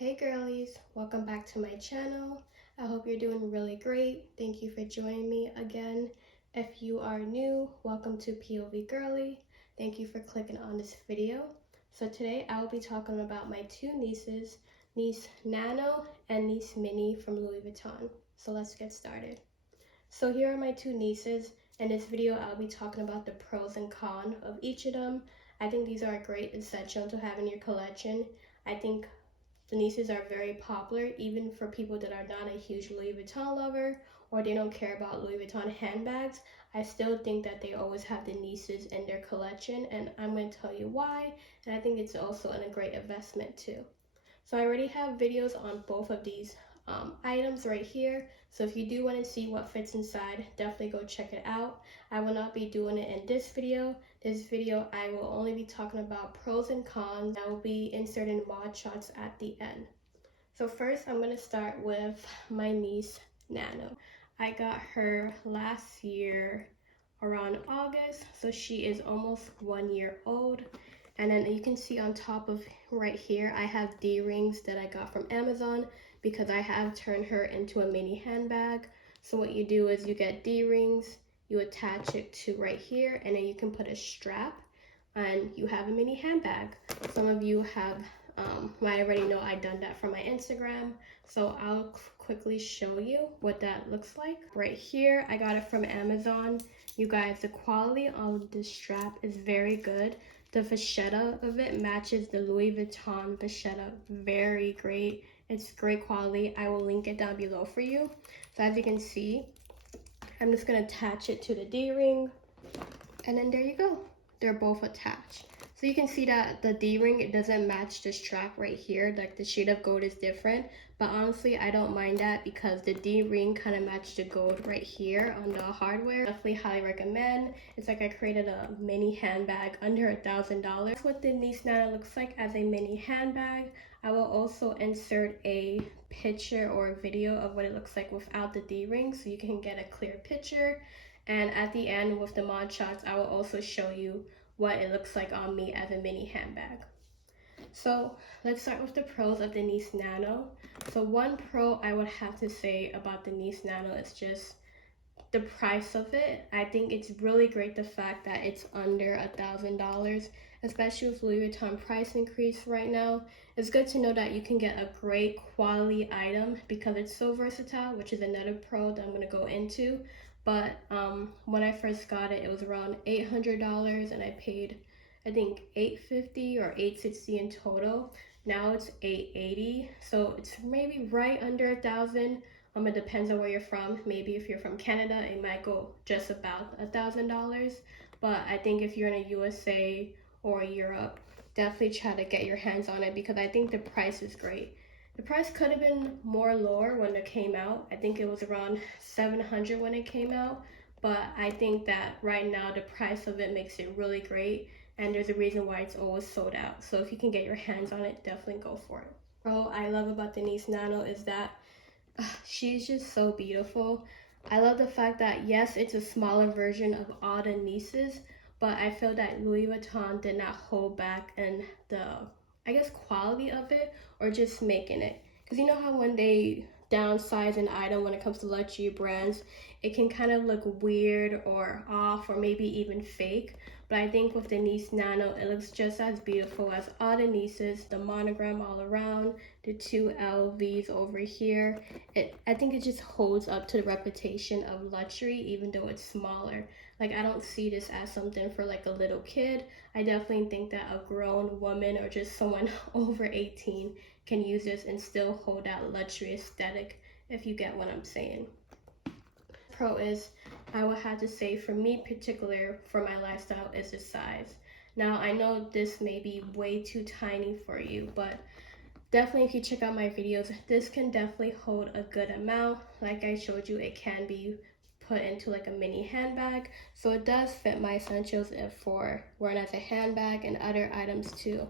Hey girlies, welcome back to my channel. I hope you're doing really great. Thank you for joining me again. If you are new, welcome to POV Girly. Thank you for clicking on this video. So today I will be talking about my two nieces, niece Nano and niece Minnie from Louis Vuitton. So let's get started. So here are my two nieces. In this video, I'll be talking about the pros and cons of each of them. I think these are a great essential to have in your collection. I think the nieces are very popular, even for people that are not a huge Louis Vuitton lover or they don't care about Louis Vuitton handbags. I still think that they always have the nieces in their collection, and I'm going to tell you why. And I think it's also a great investment too. So I already have videos on both of these items right here. So if you do want to see what fits inside, definitely go check it out. I will not be doing it in this video. This video, I will only be talking about pros and cons. I will be inserting mod shots at the end. So first, I'm going to start with my niece, Nano. I got her last year around August, so she is almost 1 year old. And then you can see on top of right here, I have D-rings that I got from Amazon because I have turned her into a mini handbag. So what you do is you get D-rings, you attach it to right here, and then you can put a strap and you have a mini handbag. Some of you have might already know I've done that from my Instagram. So I'll quickly show you what that looks like. Right here, I got it from Amazon. You guys, the quality of this strap is very good. The vachetta of it matches the Louis Vuitton vachetta very great. It's great quality. I will link it down below for you. So as you can see, I'm just gonna attach it to the D-ring, and then there you go. They're both attached. So you can see that the D-ring, it doesn't match the strap right here. Like the shade of gold is different, but honestly, I don't mind that because the D-ring kind of matched the gold right here on the hardware. Definitely highly recommend. It's like I created a mini handbag under $1,000. That's what the niece Nano looks like as a mini handbag. I will also insert a picture or a video of what it looks like without the D-ring so you can get a clear picture. And at the end with the mod shots, I will also show you what it looks like on me as a mini handbag. So let's start with the pros of the niece Nano. So one pro I would have to say about the niece Nano is just the price of it. I think it's really great the fact that it's under $1,000, especially with Louis Vuitton price increase right now. It's good to know that you can get a great quality item because it's so versatile, which is another pro that I'm going to go into. But when I first got it, it was around $800 and I paid, I think $850 or $860 in total. Now it's $880, so it's maybe right under $1,000. It depends on where you're from. Maybe if you're from Canada, it might go just about $1,000. But I think if you're in the USA or Europe, definitely try to get your hands on it because I think the price is great. The price could have been more lower when it came out. I think it was around $700 when it came out. But I think that right now the price of it makes it really great. And there's a reason why it's always sold out. So if you can get your hands on it, definitely go for it. What I love about the niece Nano is that she's just so beautiful. I love the fact that yes, it's a smaller version of all the nieces, but I feel that Louis Vuitton did not hold back in the, I guess, quality of it or just making it. Because you know how when they downsize an item when it comes to luxury brands, it can kind of look weird or off or maybe even fake. But I think with the niece Nano, it looks just as beautiful as all the nieces, the monogram all around, the two LVs over here. I think it just holds up to the reputation of luxury, even though it's smaller. Like, I don't see this as something for like a little kid. I definitely think that a grown woman or just someone over 18 can use this and still hold that luxury aesthetic, if you get what I'm saying. Pro is, I would have to say for me particular, for my lifestyle, is the size. Now I know this may be way too tiny for you, but definitely if you check out my videos, this can definitely hold a good amount. Like I showed you, it can be put into like a mini handbag, so it does fit my essentials for wearing as a handbag and other items too.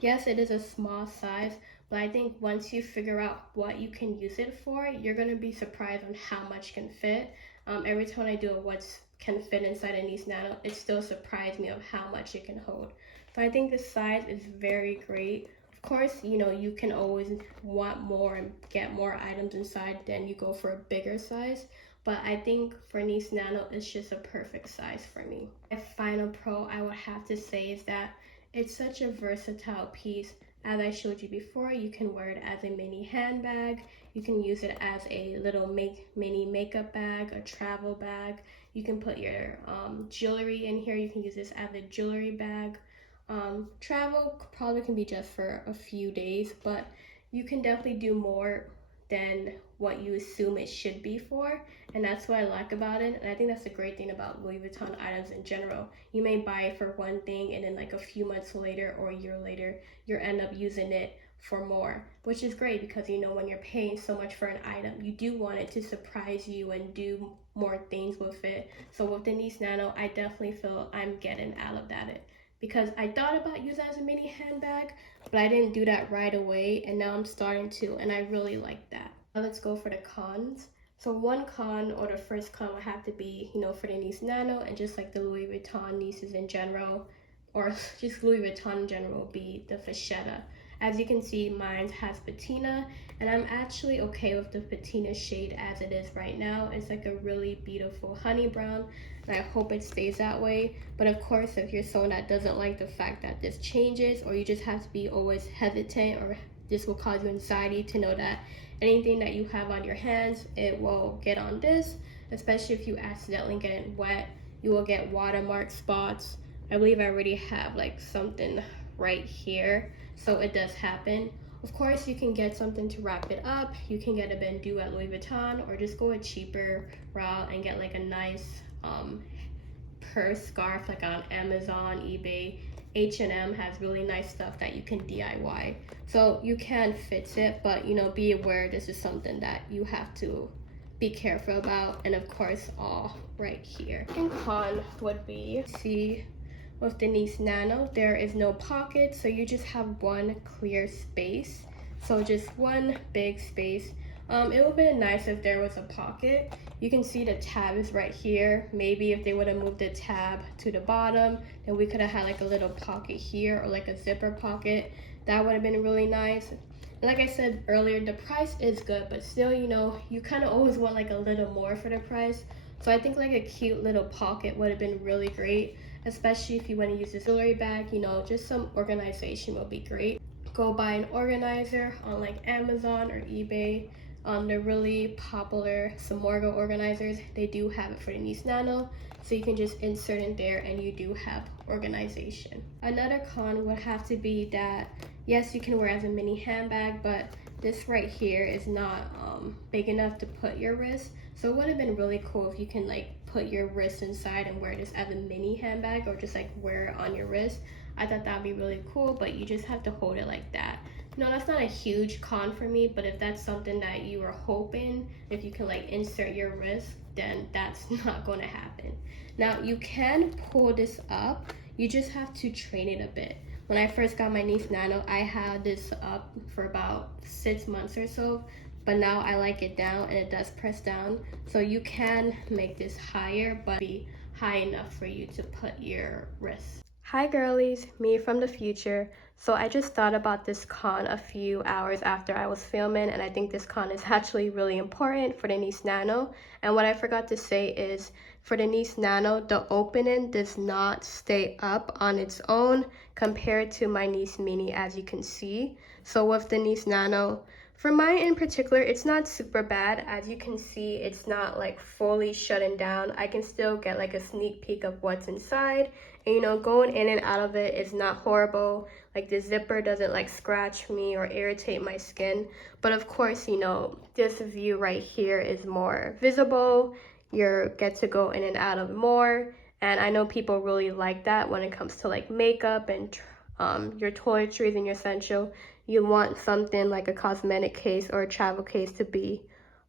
Yes, it is a small size, but I think once you figure out what you can use it for, you're gonna be surprised on how much can fit. Every time I do a what can fit inside a niece Nano, it still surprised me of how much it can hold. So I think the size is very great. Of course, you know, you can always want more and get more items inside, then you go for a bigger size. But I think for Nice Nano, it's just a perfect size for me. My final pro I would have to say is that it's such a versatile piece. As I showed you before, you can wear it as a mini handbag. You can use it as a little mini makeup bag, a travel bag. You can put your jewelry in here. You can use this as a jewelry bag. Travel probably can be just for a few days, but you can definitely do more than what you assume it should be for, and that's what I like about it. And I think that's the great thing about Louis Vuitton items in general. You may buy it for one thing, and then like a few months later or a year later, you end up using it for more, which is great because, you know, when you're paying so much for an item, you do want it to surprise you and do more things with it. So with the Nice Nano, I definitely feel I'm getting out of that because I thought about using it as a mini handbag, but I didn't do that right away, and now I'm starting to, and I really like that. Now let's go for the cons. So one con, or the first con, would have to be, you know, for the Nice Nano and just like the Louis Vuitton Nices in general, or just Louis Vuitton in general, would be the Vachetta. As you can see, mine has patina, and I'm actually okay with the patina shade as it is right now. It's like a really beautiful honey brown, and I hope it stays that way. But of course, if you're someone that doesn't like the fact that this changes, or you just have to be always hesitant, or this will cause you anxiety to know that anything that you have on your hands, it will get on this, especially if you accidentally get it wet. You will get watermark spots. I believe I already have like something right here, so it does happen. Of course, you can get something to wrap it up. You can get a bandeau at Louis Vuitton, or just go a cheaper route and get like a nice purse scarf like on Amazon, eBay. H&M has really nice stuff that you can DIY, so you can fix it, but you know, be aware this is something that you have to be careful about. And of course, all right here. And con would be, see, with the Nice Nano, there is no pocket, so you just have one clear space. So just one big space. It would have been nice if there was a pocket. You can see the tab is right here. Maybe if they would have moved the tab to the bottom, then we could have had like a little pocket here, or like a zipper pocket. That would have been really nice. And like I said earlier, the price is good, but still, you know, you kind of always want like a little more for the price. So I think like a cute little pocket would have been really great, especially if you want to use this jewelry bag. You know, just some organization will be great. Go buy an organizer on like Amazon or eBay. They're really popular. Samorga organizers, they do have it for the Nice Nano, so you can just insert in there and you do have organization. Another con would have to be that, yes, you can wear it as a mini handbag, but this right here is not big enough to put your wrist. So it would have been really cool if you can like put your wrist inside and wear this as a mini handbag, or just like wear it on your wrist. I thought that'd be really cool, but you just have to hold it like that. No, that's not a huge con for me, but if that's something that you are hoping, if you can like insert your wrist, then that's not going to happen. Now, you can pull this up. You just have to train it a bit. When I first got my Nice Nano, I had this up for about 6 months or so, but now I like it down, and it does press down. So you can make this higher, but be high enough for you to put your wrist. Hi girlies, me from the future. So I just thought about this con a few hours after I was filming, and I think this con is actually really important for the Nice Nano. And what I forgot to say is, for the Nice Nano, the opening does not stay up on its own compared to my Nice Mini, as you can see. So with the Nice Nano, for mine in particular, it's not super bad. As you can see, it's not like fully shutting down. I can still get like a sneak peek of what's inside. And you know, going in and out of it is not horrible. Like the zipper doesn't like scratch me or irritate my skin. But of course, you know, this view right here is more visible. You get to go in and out of more. And I know people really like that when it comes to like makeup and your toiletries and your essential. You want something like a cosmetic case or a travel case to be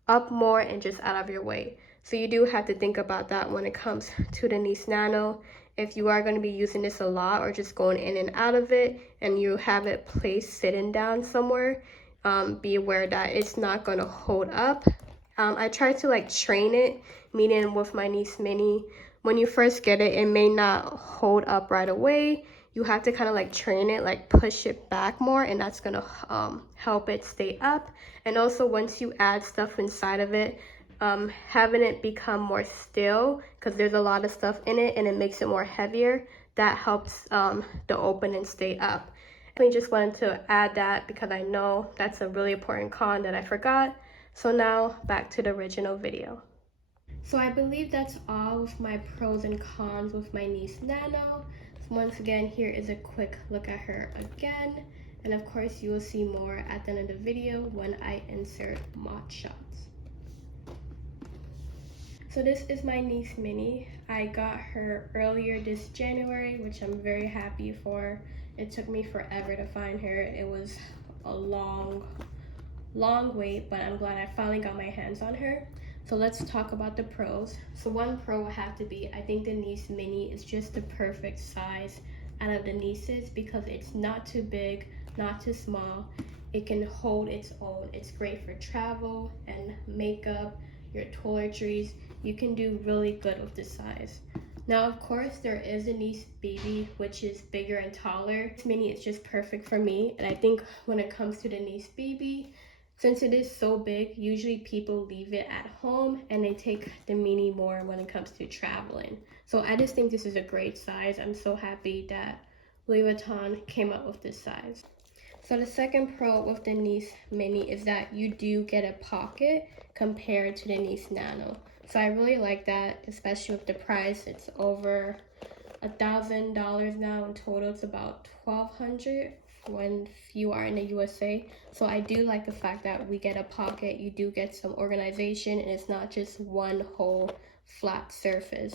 up more and just out of your way. So you do have to think about that when it comes to the Nice Nano. If you are going to be using this a lot, or just going in and out of it, and you have it placed sitting down somewhere, be aware that it's not going to hold up. I tried to like train it, meaning with my Nice Mini, when you first get it, it may not hold up right away. you have to kind of like train it, like push it back more, and that's gonna help it stay up. And also once you add stuff inside of it, having it become more still, because there's a lot of stuff in it and it makes it more heavier, that helps the opening stay up. I just wanted to add that because I know that's a really important con that I forgot. So now back to the original video. So I believe that's all with my pros and cons with my niece Nano. So once again, here is a quick look at her again. And of course, you will see more at the end of the video when I insert mod shots. So this is my niece Minnie. I got her earlier this January, which I'm very happy for. It took me forever to find her. It was a long wait, but I'm glad I finally got my hands on her. So let's talk about the pros. So one pro will have to be, I think the niece Mini is just the perfect size out of the nieces because it's not too big, not too small. It can hold its own. It's great for travel and makeup, your toiletries. You can do really good with this size. Now, of course, there is a niece baby, which is bigger and taller. This Mini is just perfect for me. And I think when it comes to the niece baby, since it is so big, usually people leave it at home and they take the Mini more when it comes to traveling. So I just think this is a great size. I'm so happy that Louis Vuitton came up with this size. So the second pro with the niece Mini is that you do get a pocket compared to the niece Nano. So I really like that, especially with the price. It's over $1,000 now. In total, it's about $1,200 when you are in the USA. So I do like the fact that we get a pocket. You do get some organization and it's not just one whole flat surface.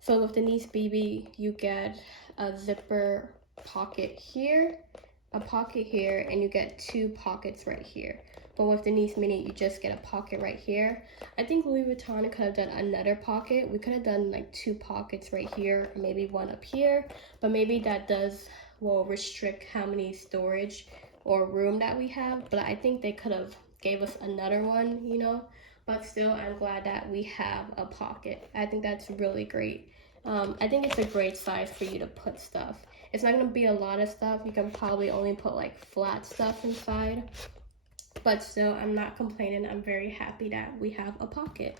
So with the niece BB, you get a zipper pocket here, a pocket here, and you get two pockets right here. But with the niece Mini, you just get a pocket right here. I think Louis Vuitton could have done another pocket. We could have done like two pockets right here, or maybe one up here. But maybe that will restrict how many storage or room that we have. But I think they could have gave us another one, you know. But still, I'm glad that we have a pocket. I think that's really great. I think it's a great size for you to put stuff. It's not gonna be a lot of stuff. You can probably only put like flat stuff inside. But still, I'm not complaining. I'm very happy that we have a pocket.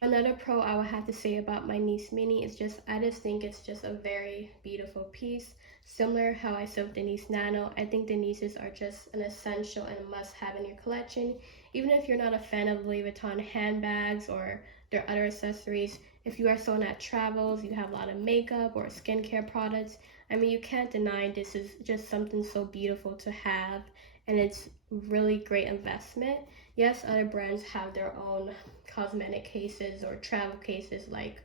Another pro I would have to say about my niece Mini is I just think it's just a very beautiful piece. Similar how I said with the niece Nano, I think the nieces are just an essential and a must-have in your collection. Even if you're not a fan of Louis Vuitton handbags or their other accessories, if you are someone that travels, you have a lot of makeup or skincare products, I mean, you can't deny this is just something so beautiful to have, and it's really great investment. Yes, other brands have their own cosmetic cases or travel cases like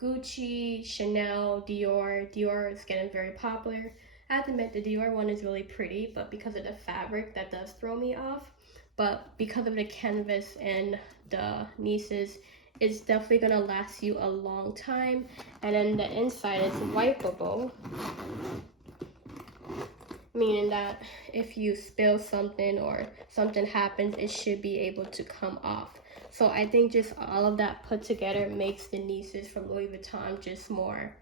Gucci, Chanel, Dior. Dior is getting very popular. I have to admit the Dior one is really pretty, but because of the fabric, that does throw me off. But because of the canvas and the nieces, it's definitely gonna last you a long time. And then the inside is wipeable, meaning that if you spill something or something happens, it should be able to come off. So I think just all of that put together makes the nieces from Louis Vuitton just more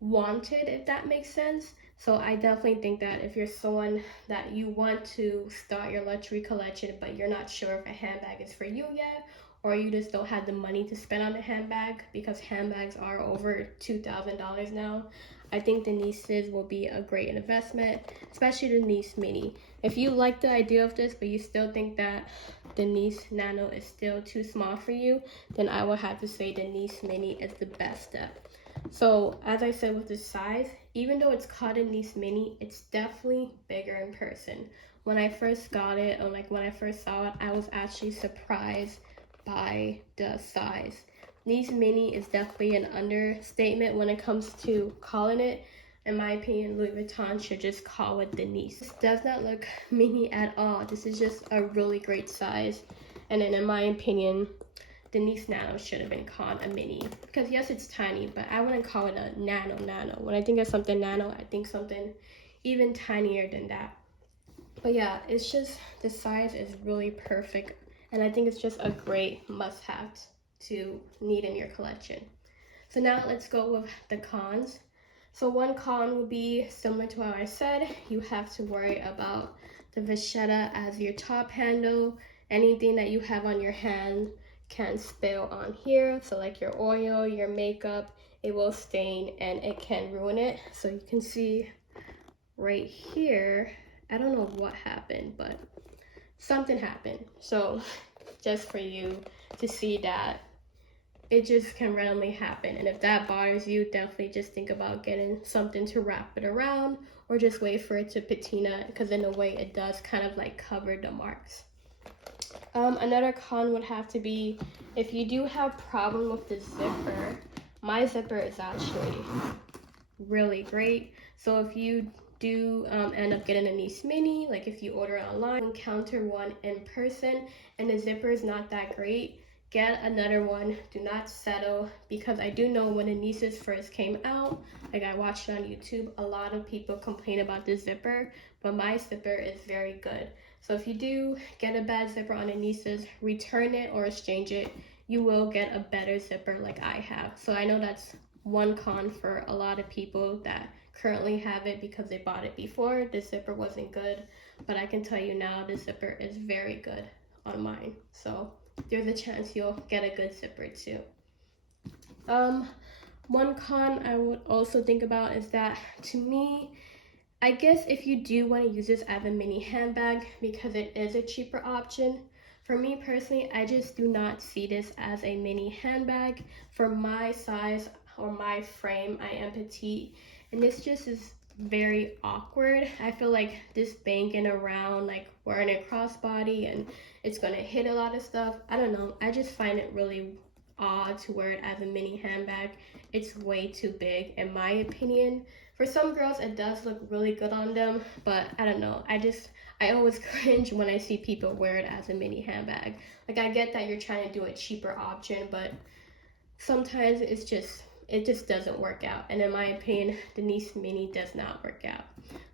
wanted, if that makes sense. So I definitely think that if you're someone that you want to start your luxury collection, but you're not sure if a handbag is for you yet, or you just don't have the money to spend on a handbag, because handbags are over $2,000 now, I think the nieces will be a great investment, especially the niece Mini. If you like the idea of this, but you still think that the niece Nano is still too small for you, then I will have to say the niece Mini is the best step. So as I said with the size, even though it's called a niece Mini, it's definitely bigger in person. When I first got it, or like when I first saw it, I was actually surprised by the size. Niece Mini is definitely an understatement when it comes to calling it. In my opinion, Louis Vuitton should just call it the niece. This does not look mini at all. This is just a really great size. And then in my opinion, the niece Nano should have been called a mini. Because yes, it's tiny, but I wouldn't call it a nano. When I think of something nano, I think something even tinier than that. But yeah, it's just, the size is really perfect. And I think it's just a great must-have to need in your collection. So now let's go with the cons. So one con would be similar to what I said. You have to worry about the vachetta as your top handle. Anything that you have on your hand can spill on here. So like your oil, your makeup, it will stain and it can ruin it. So you can see right here, I don't know what happened, but something happened. So just for you to see that it just can randomly happen. And if that bothers you, definitely just think about getting something to wrap it around, or just wait for it to patina, because in a way it does kind of like cover the marks. Another con would have to be if you do have problem with the zipper. My zipper is actually really great. So if you do end up getting a niece mini, like if you order it online, encounter one in person and the zipper is not that great, get another one. Do not settle, because I do know when the nieces first came out, like I watched it on YouTube, a lot of people complain about the zipper, but my zipper is very good. So if you do get a bad zipper on the nieces, return it or exchange it. You will get a better zipper like I have. So I know that's one con for a lot of people that currently have it because they bought it before. The zipper wasn't good, but I can tell you now the zipper is very good on mine. So there's a chance you'll get a good zipper too. One con I would also think about is that, to me, I guess if you do want to use this as a mini handbag because it is a cheaper option, for me personally, I just do not see this as a mini handbag. For my size or my frame, I am petite, and this just is very awkward. I feel like this banging around, like wearing a crossbody, and it's gonna hit a lot of stuff. I don't know, I just find it really odd to wear it as a mini handbag. It's way too big in my opinion. For some girls it does look really good on them, but I don't know, I always cringe when I see people wear it as a mini handbag. Like, I get that you're trying to do a cheaper option, but sometimes it just doesn't work out. And in my opinion, the Nice Mini does not work out.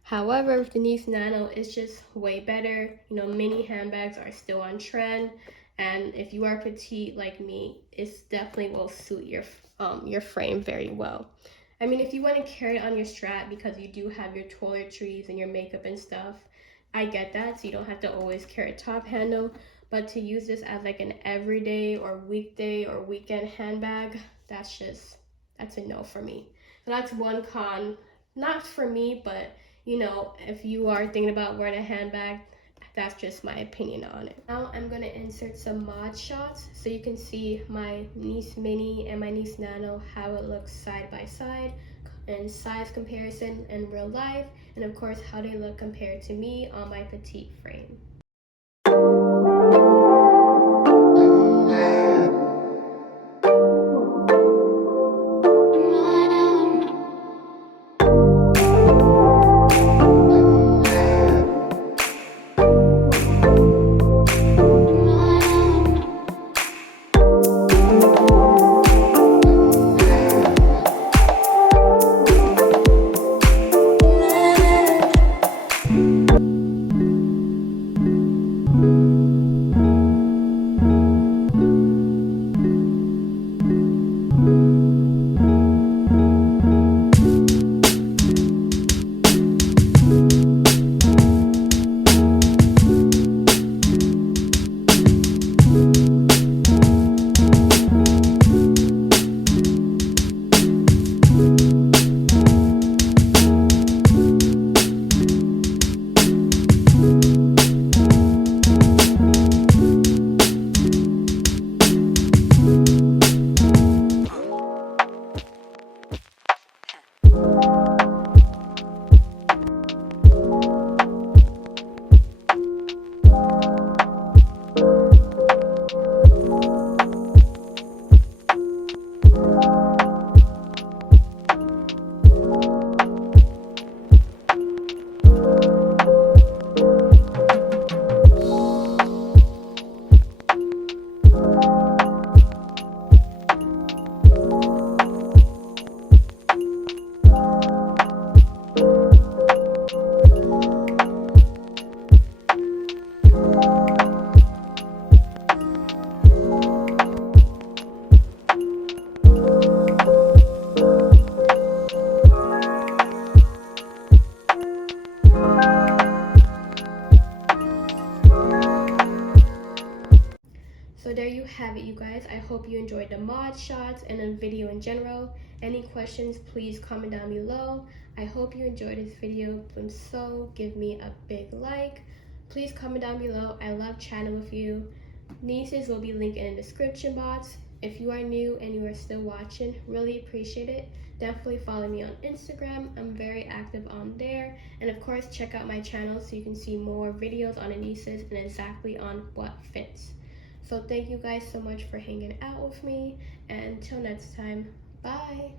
However, the Nice Nano is just way better. You know, mini handbags are still on trend, and if you are petite like me, it definitely will suit your frame very well. I mean, if you want to carry it on your strap because you do have your toiletries and your makeup and stuff, I get that, so you don't have to always carry a top handle. But to use this as like an everyday or weekday or weekend handbag, that's a no for me. So that's one con, not for me, but you know, if you are thinking about wearing a handbag, that's just my opinion on it. Now I'm gonna insert some mod shots so you can see my Nice Mini and my Nice Nano, how it looks side by side, and size comparison in real life, and of course how they look compared to me on my petite frame. So there you have it, you guys. I hope you enjoyed the mod shots and the video in general. Any questions, please comment down below. I hope you enjoyed this video. If so, give me a big like. Please comment down below. I love chatting with you. Nieces will be linked in the description box. If you are new and you are still watching, really appreciate it. Definitely follow me on Instagram. I'm very active on there. And of course, check out my channel so you can see more videos on the nieces and exactly on what fits. So thank you guys so much for hanging out with me. And until next time, bye.